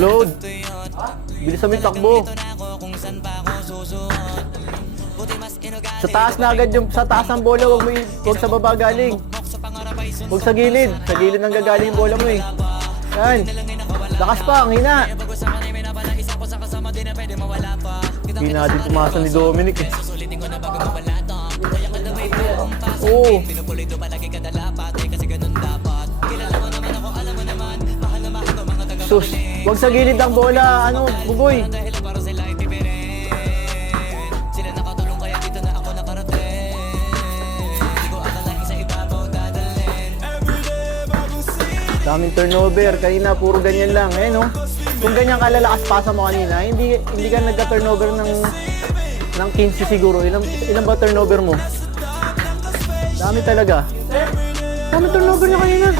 Float. Bilis mo yung takbo. Sa taas na agad yung, sa taas ng bola, huwag sa baba galing. Huwag sa gilid. Sa gilid nang gagaling yung bola mo eh. Yan. Lakas pa, ang hina. Hindi natin pumasa ni Dominic eh. Oo. Sus, huwag sa gilid ang bola, ano, buboy. Daming turnover, kanina puro ganyan lang, eh no? Kung ganyan kalalakas pasa mo kanina, hindi ka nagka-turnover ng 15 siguro. Ilan ba turnover mo? Dami talaga. Dami turnover niya kanina.